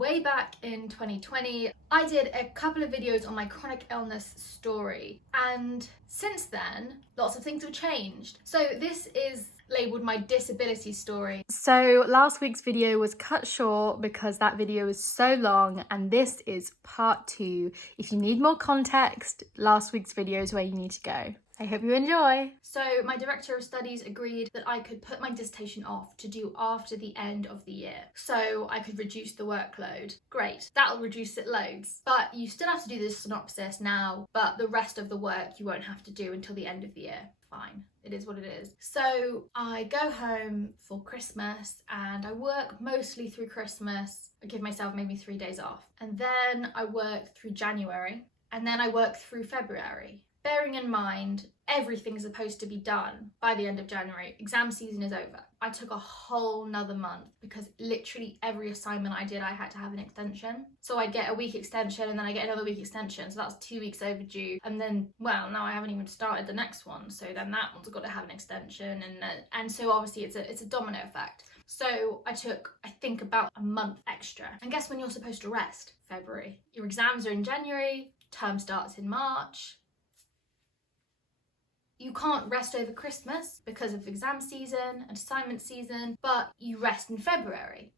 way back in 2020, I did a couple of videos on my chronic illness story, and since then, lots of things have changed. So this is labelled my disability story. So last week's video was cut short because that video was so long, and this is part 2. If you need more context, last week's video is where you need to go. I hope you enjoy. So my director of studies agreed that I could put my dissertation off to do after the end of the year, so I could reduce the workload. Great, that'll reduce it loads. But you still have to do this synopsis now, but the rest of the work you won't have to do until the end of the year. Fine, it is what it is. So I go home for Christmas and I work mostly through Christmas. I give myself maybe 3 days off, and then I work through January, and then I work through February. Bearing in mind, everything's supposed to be done by the end of January. Exam season is over. I took a whole nother month because literally every assignment I did, I had to have an extension. So I get a week extension and then I get another week extension. So that's 2 weeks overdue. And then, well, now I haven't even started the next one. So then that one's got to have an extension. And so obviously it's a domino effect. So I took, I think, about a month extra. And guess when you're supposed to rest? February. Your exams are in January, term starts in March. You can't rest over Christmas because of exam season and assignment season, but you rest in February.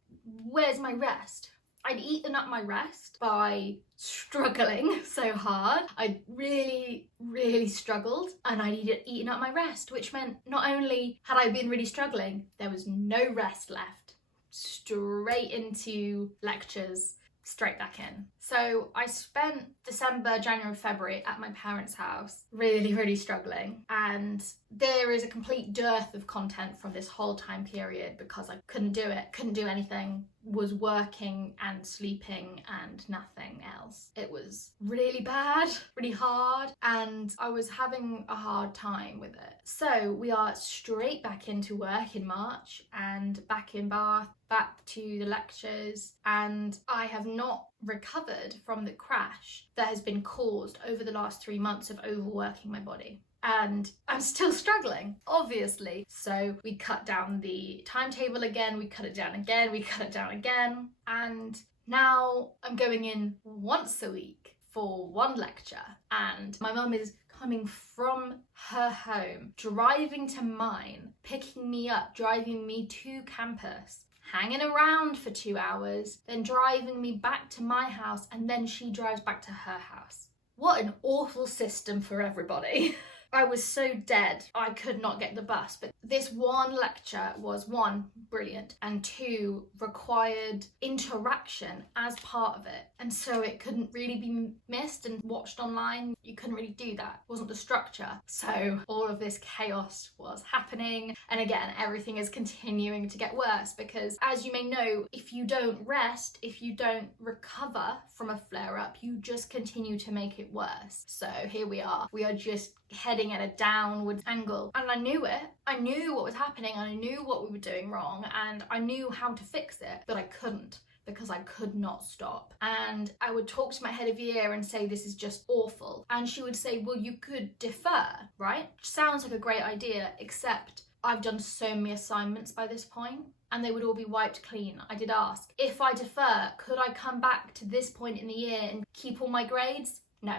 Where's my rest? I'd eaten up my rest by struggling so hard. I really struggled, and I'd eaten up my rest, which meant not only had I been really struggling, there was no rest left. Straight into lectures, straight back in. So I spent December, January, February at my parents' house, really struggling. And there is a complete dearth of content from this whole time period because I couldn't do it, couldn't do anything, was working and sleeping and nothing else. It was really bad, really hard, and I was having a hard time with it. So we are straight back into work in March and back in Bath, back to the lectures, and I have not recovered from the crash that has been caused over the last 3 months of overworking my body. And I'm still struggling, obviously. So we cut down the timetable again, we cut it down again, we cut it down again. And now I'm going in once a week for one lecture. And my mum is coming from her home, driving to mine, picking me up, driving me to campus, hanging around for 2 hours, then driving me back to my house, and then she drives back to her house. What an awful system for everybody. I was so dead, I could not get the bus, but this one lecture was 1, brilliant, and 2, required interaction as part of it. And so it couldn't really be missed and watched online. You couldn't really do that. It wasn't the structure. So all of this chaos was happening. And again, everything is continuing to get worse because, as you may know, if you don't rest, if you don't recover from a flare-up, you just continue to make it worse. So here we are. We are just heading at a downward angle, and I knew it. I knew what was happening, and I knew what we were doing wrong, and I knew how to fix it, but I couldn't because I could not stop. And I would talk to my head of year and say, this is just awful, and she would say, well, you could defer, right? Sounds like a great idea, except I've done so many assignments by this point and they would all be wiped clean. I did ask, if I defer, could I come back to this point in the year and keep all my grades? No.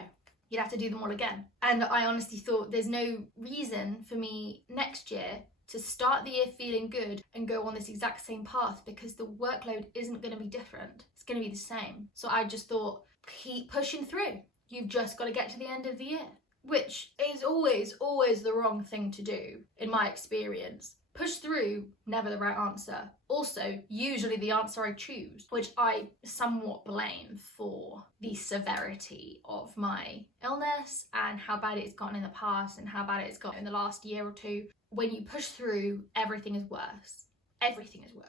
You'd have to do them all again. And I honestly thought there's no reason for me next year to start the year feeling good and go on this exact same path because the workload isn't going to be different. It's going to be the same. So I just thought, keep pushing through. You've just got to get to the end of the year, which is always the wrong thing to do in my experience. Push through, never the right answer. Also, usually the answer I choose, which I somewhat blame for the severity of my illness and how bad it's gotten in the past and how bad it's got in the last year or 2. When you push through, everything is worse. Everything is worse.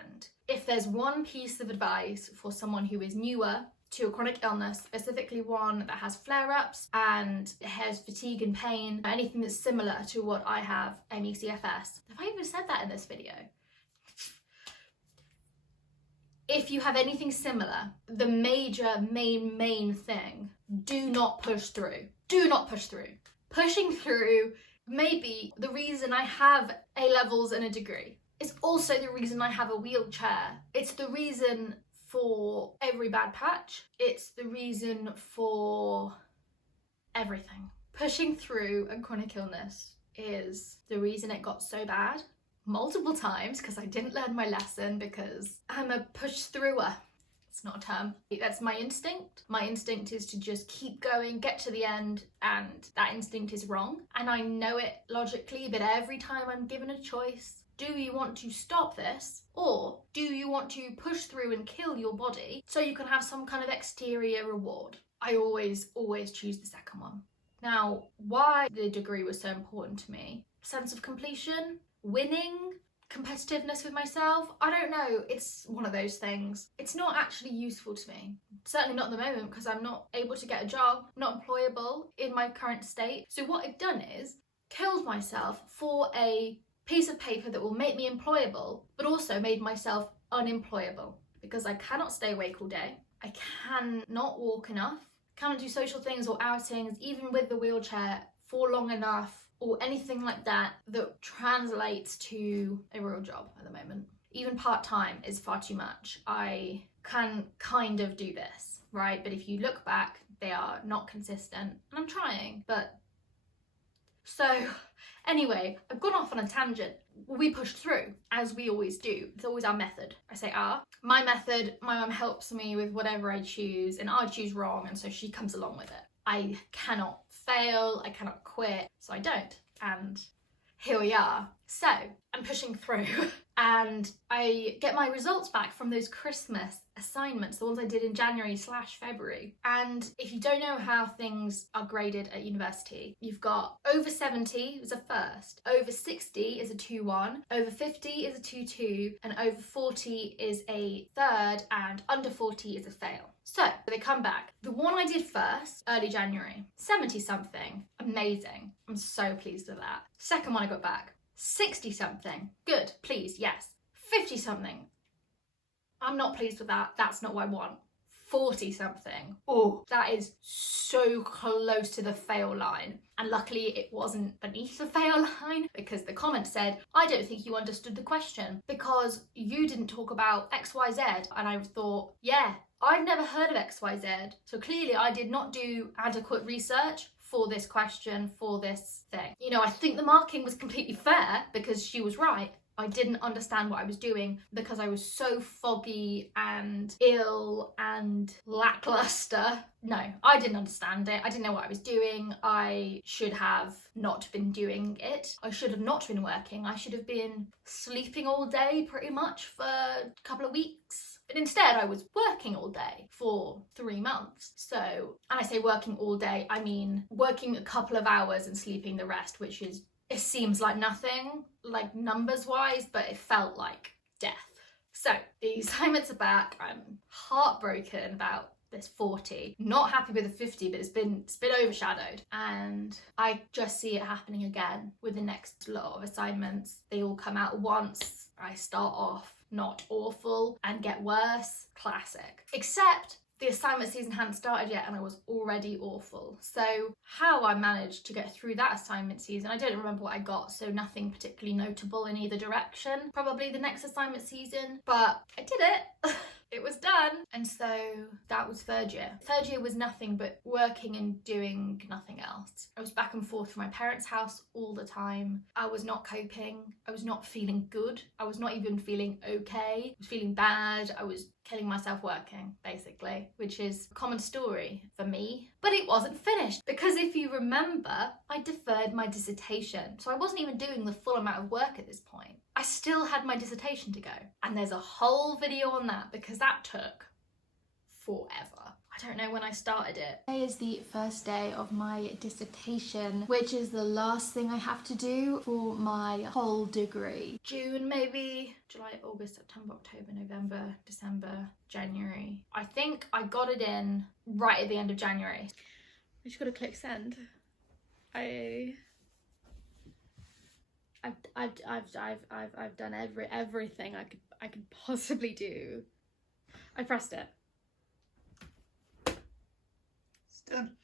And if there's one piece of advice for someone who is newer to a chronic illness, specifically one that has flare-ups and has fatigue and pain, anything that's similar to what I have, ME CFS. Have I even said that in this video? If you have anything similar, the major main thing, do not push through. Do not push through. Pushing through may be the reason I have A-levels and a degree. It's also the reason I have a wheelchair. It's the reason for every bad patch. It's the reason for everything. Pushing through a chronic illness is the reason it got so bad multiple times, because I didn't learn my lesson, because I'm a push througher. It's not a term. That's my instinct. My instinct is to just keep going, get to the end, and that instinct is wrong. And I know it logically, but every time I'm given a choice, do you want to stop this, or do you want to push through and kill your body so you can have some kind of exterior reward? I always choose the second one. Now, why the degree was so important to me? Sense of completion, winning, competitiveness with myself. I don't know, it's one of those things. It's not actually useful to me. Certainly not at the moment, because I'm not able to get a job, not employable in my current state. So what I've done is killed myself for a piece of paper that will make me employable, but also made myself unemployable, because I cannot stay awake all day. I cannot walk enough, cannot do social things or outings, even with the wheelchair, for long enough, or anything like that translates to a real job at the moment. Even part-time is far too much. I can kind of do this, right? But if you look back, they are not consistent, and I'm trying, but... So, anyway, I've gone off on a tangent. We pushed through, as we always do. It's always our method. I say my method, my mum helps me with whatever I choose, and I choose wrong, and so she comes along with it. I cannot fail, I cannot quit, so I don't. And here we are. So I'm pushing through and I get my results back from those Christmas assignments, the ones I did in January/February. And if you don't know how things are graded at university, you've got over 70 is a first, over 60 is a 2-1, over 50 is a 2-2, and over 40 is a third, and under 40 is a fail. So they come back. The one I did first, early January, 70 something, amazing. I'm so pleased with that. Second one I got back, 60 something, good, please, yes. 50 something, I'm not pleased with that, that's not what I want. 40 something, oh, that is so close to the fail line. And luckily it wasn't beneath the fail line, because the comment said, I don't think you understood the question because you didn't talk about XYZ. And I thought, yeah, I've never heard of XYZ, so clearly I did not do adequate research for this question, for this thing. You know, I think the marking was completely fair because she was right. I didn't understand what I was doing because I was so foggy and ill and lackluster. No, I didn't understand it. I didn't know what I was doing. I should have not been doing it. I should have not been working. I should have been sleeping all day pretty much for a couple of weeks. But instead I was working all day for 3 months. So, and I say working all day, I mean working a couple of hours and sleeping the rest, which is, it seems like nothing, like numbers wise, but it felt like death. So the assignments are back. I'm heartbroken about this 40. Not happy with the 50, but it's been overshadowed. And I just see it happening again with the next lot of assignments. They all come out once. I start off not awful and get worse. Classic. Except the assignment season hadn't started yet and I was already awful. So how I managed to get through that assignment season, I don't remember what I got, so nothing particularly notable in either direction. Probably the next assignment season, but I did it. It was done. And so that was third year. Third year was nothing but working and doing nothing else. I was back and forth from my parents' house all the time. I was not coping. I was not feeling good. I was not even feeling okay. I was feeling bad. I was killing myself working, basically, which is a common story for me. But it wasn't finished because if you remember, I deferred my dissertation. So I wasn't even doing the full amount of work at this point. I still had my dissertation to go. And there's a whole video on that because that took forever. I don't know when I started it. Today is the first day of my dissertation, which is the last thing I have to do for my whole degree. June maybe, July, August, September, October, November, December, January. I think I got it in right at the end of January. I just gotta click send. I've done everything I could possibly do. I pressed it. It's done.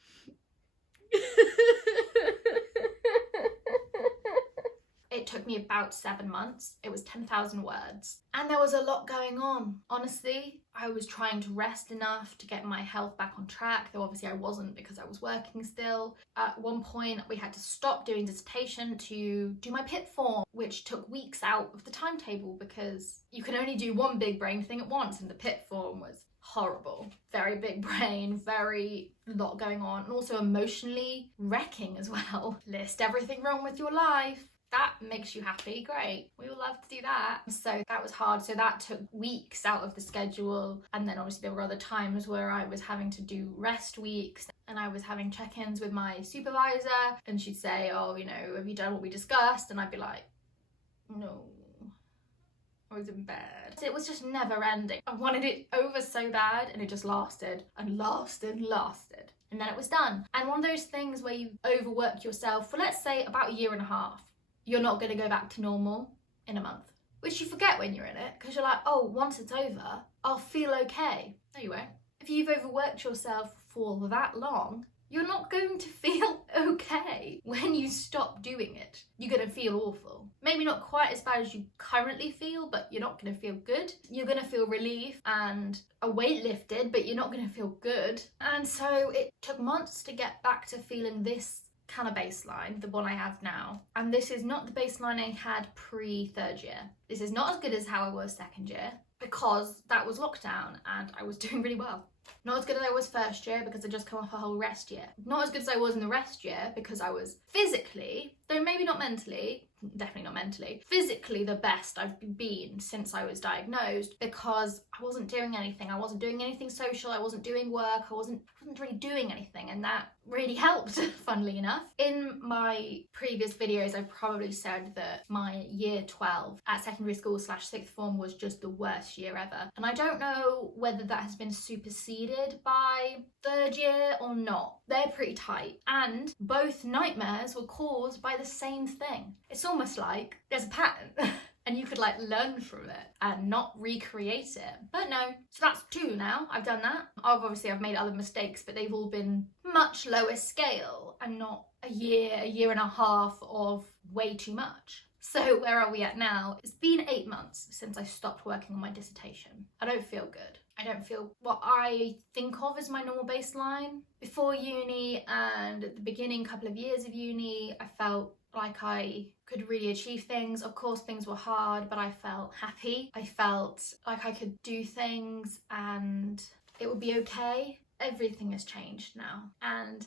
It took me about 7 months. It was 10,000 words. And there was a lot going on. Honestly, I was trying to rest enough to get my health back on track, though obviously I wasn't because I was working still. At one point, we had to stop doing dissertation to do my PIP form, which took weeks out of the timetable because you can only do one big brain thing at once, and the PIP form was horrible. Very big brain, very lot going on, and also emotionally wrecking as well. List everything wrong with your life. That makes you happy, great. We all love to do that. So that was hard. So that took weeks out of the schedule. And then obviously there were other times where I was having to do rest weeks and I was having check-ins with my supervisor and she'd say, oh, you know, have you done what we discussed? And I'd be like, no. I was in bed. It was just never ending. I wanted it over so bad and it just lasted and lasted and lasted. And then it was done. And one of those things where you overwork yourself for, let's say, about a year and a half. You're not going to go back to normal in a month, which you forget when you're in it because you're like, oh, once it's over, I'll feel okay. No, you won't. If you've overworked yourself for that long, you're not going to feel okay when you stop doing it. You're going to feel awful. Maybe not quite as bad as you currently feel, but you're not going to feel good. You're going to feel relief and a weight lifted, but you're not going to feel good. And so it took months to get back to feeling this kind of baseline, the one I have now. And this is not the baseline I had pre-third year. This is not as good as how I was second year because that was lockdown and I was doing really well. Not as good as I was first year because I just come off a whole rest year. Not as good as I was in the rest year because I was physically, though maybe not mentally, definitely not mentally, physically the best I've been since I was diagnosed because I wasn't doing anything. I wasn't doing anything social. I wasn't doing work. I wasn't really doing anything, and that really helped, funnily enough. In my previous videos, I've probably said that my year 12 at secondary school / sixth form was just the worst year ever. And I don't know whether that has been superseded by third year or not. They're pretty tight. And both nightmares were caused by the same thing. It's almost like there's a pattern. And you could like learn from it and not recreate it. But no, so that's 2 now. I've done that. Obviously I've made other mistakes, but they've all been much lower scale and not a year and a half of way too much. So where are we at now? It's been 8 months since I stopped working on my dissertation. I don't feel good. I don't feel what I think of as my normal baseline. Before uni and at the beginning couple of years of uni, I felt like I could really achieve things. Of course, things were hard, but I felt happy. I felt like I could do things and it would be okay. Everything has changed now. And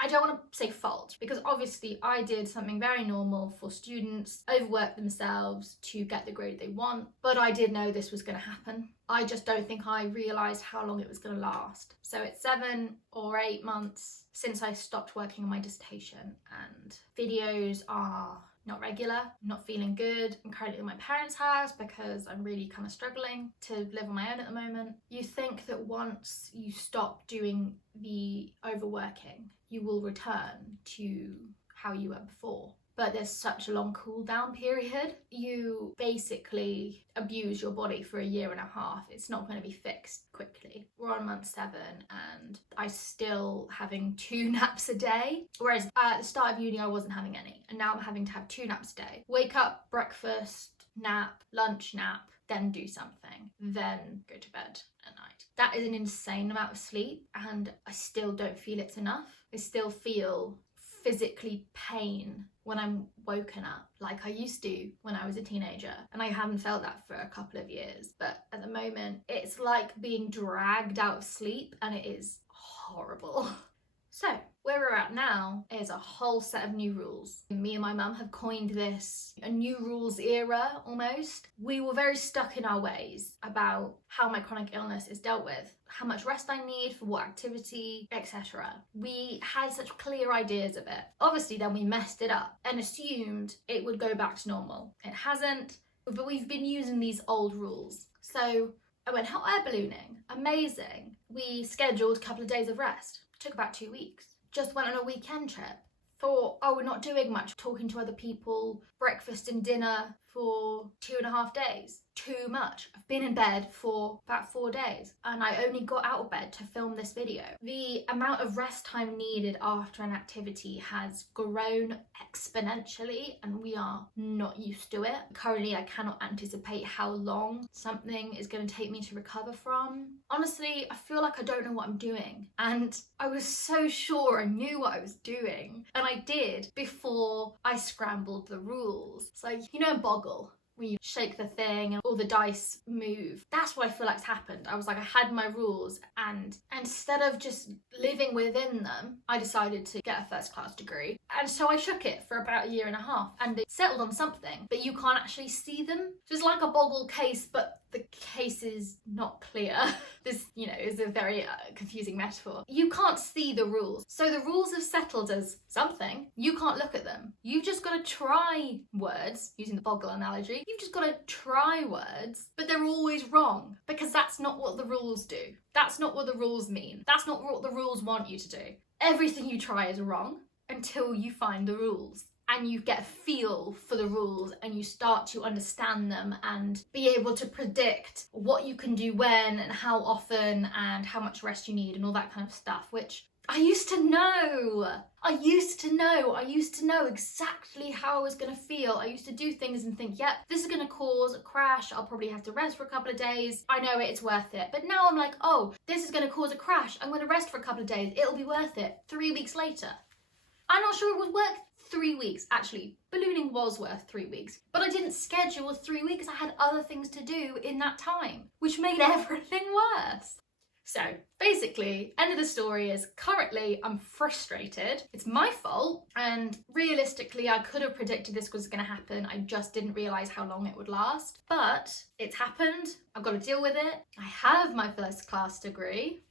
I don't want to say fault because obviously I did something very normal for students, overwork themselves to get the grade they want, but I did know this was going to happen. I just don't think I realised how long it was going to last. So it's 7 or 8 months since I stopped working on my dissertation and videos are not regular. I'm not feeling good. I'm currently in my parents' house because I'm really kind of struggling to live on my own at the moment. You think that once you stop doing the overworking, you will return to how you were before. But there's such a long cool down period. You basically abuse your body for a year and a half. It's not going to be fixed quickly. We're on month 7 and I'm still having 2 naps a day. Whereas at the start of uni, I wasn't having any. And now I'm having to have 2 naps a day. Wake up, breakfast, nap, lunch, nap, then do something, then go to bed at night. That is an insane amount of sleep and I still don't feel it's enough. I still feel physically pain when I'm woken up like I used to when I was a teenager, and I haven't felt that for a couple of years, but at the moment it's like being dragged out of sleep and it is horrible. So where we're at now is a whole set of new rules. Me and my mum have coined this a new rules era almost. We were very stuck in our ways about how my chronic illness is dealt with, how much rest I need for what activity, etc. We had such clear ideas of it. Obviously then we messed it up and assumed it would go back to normal. It hasn't, but we've been using these old rules. So I went hot air ballooning, amazing. We scheduled a couple of days of rest. Took about 2 weeks. Just went on a weekend trip. Thought, oh, we're not doing much. Talking to other people, breakfast and dinner for 2.5 days. Too much. I've been in bed for about 4 days and I only got out of bed to film this video. The amount of rest time needed after an activity has grown exponentially and we are not used to it. Currently, I cannot anticipate how long something is going to take me to recover from. Honestly, I feel like I don't know what I'm doing, and I was so sure I knew what I was doing, and I did before I scrambled the rules. It's like, you know, Boggle, when you shake the thing and all the dice move. That's what I feel like's happened. I was like, I had my rules, and instead of just living within them, I decided to get a first-class degree. And so I shook it for about 1.5 years, and it settled on something, but you can't actually see them. So it's like a Boggle case, but the case is not clear. This, you know, is a very confusing metaphor. You can't see the rules. So the rules have settled as something. You can't look at them. You've just got to try words, using the Boggle analogy. You've just got to try words, but they're always wrong because that's not what the rules do. That's not what the rules mean. That's not what the rules want you to do. Everything you try is wrong until you find the rules and you get a feel for the rules and you start to understand them and be able to predict what you can do when and how often and how much rest you need and all that kind of stuff, which I used to know. I used to know exactly how I was going to feel. I used to do things and think, yep, this is going to cause a crash. I'll probably have to rest for a couple of days. I know it's worth it. But now I'm like, oh, this is going to cause a crash. I'm going to rest for a couple of days. It'll be worth it. 3 weeks later. I'm not sure it was worth 3 weeks. Actually, ballooning was worth 3 weeks. But I didn't schedule 3 weeks. I had other things to do in that time, which made everything worse. So basically, end of the story is currently I'm frustrated. It's my fault, and realistically I could have predicted this was going to happen. I just didn't realise how long it would last. But it's happened. I've got to deal with it. I have my first class degree.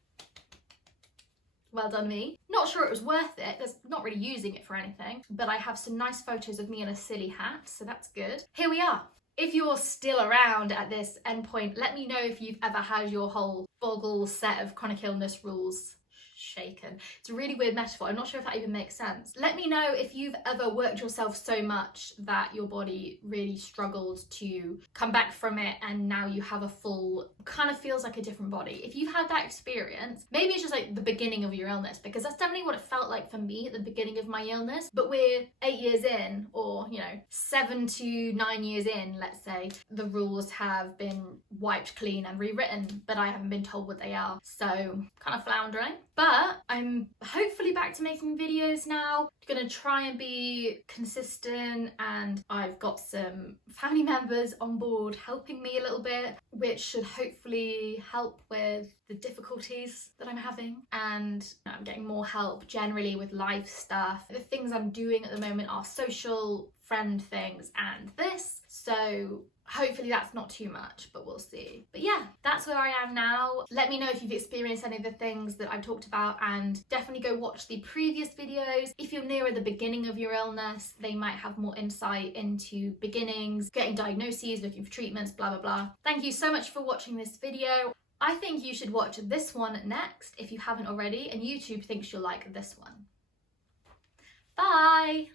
Well done me. Not sure it was worth it. There's not really using it for anything, but I have some nice photos of me in a silly hat, so that's good. Here we are. If you're still around at this endpoint, let me know if you've ever had your whole Boggle set of chronic illness rules shaken. It's a really weird metaphor. I'm not sure if that even makes sense. Let me know if you've ever worked yourself so much that your body really struggled to come back from it and now you have a full, kind of feels like a different body. If you've had that experience, maybe it's just like the beginning of your illness, because that's definitely what it felt like for me at the beginning of my illness. But we're 8 years in, or 7 to 9 years in, let's say, the rules have been wiped clean and rewritten, but I haven't been told what they are. So kind of floundering. But I'm hopefully back to making videos now. Gonna try and be consistent, and I've got some family members on board helping me a little bit, which should hopefully help with the difficulties that I'm having. And I'm getting more help generally with life stuff. The things I'm doing at the moment are social, friend things, and this. So hopefully that's not too much, but we'll see. But yeah, that's where I am now. Let me know if you've experienced any of the things that I've talked about, and definitely go watch the previous videos. If you're nearer the beginning of your illness, they might have more insight into beginnings, getting diagnoses, looking for treatments, blah, blah, blah. Thank you so much for watching this video. I think you should watch this one next if you haven't already, and YouTube thinks you'll like this one. Bye!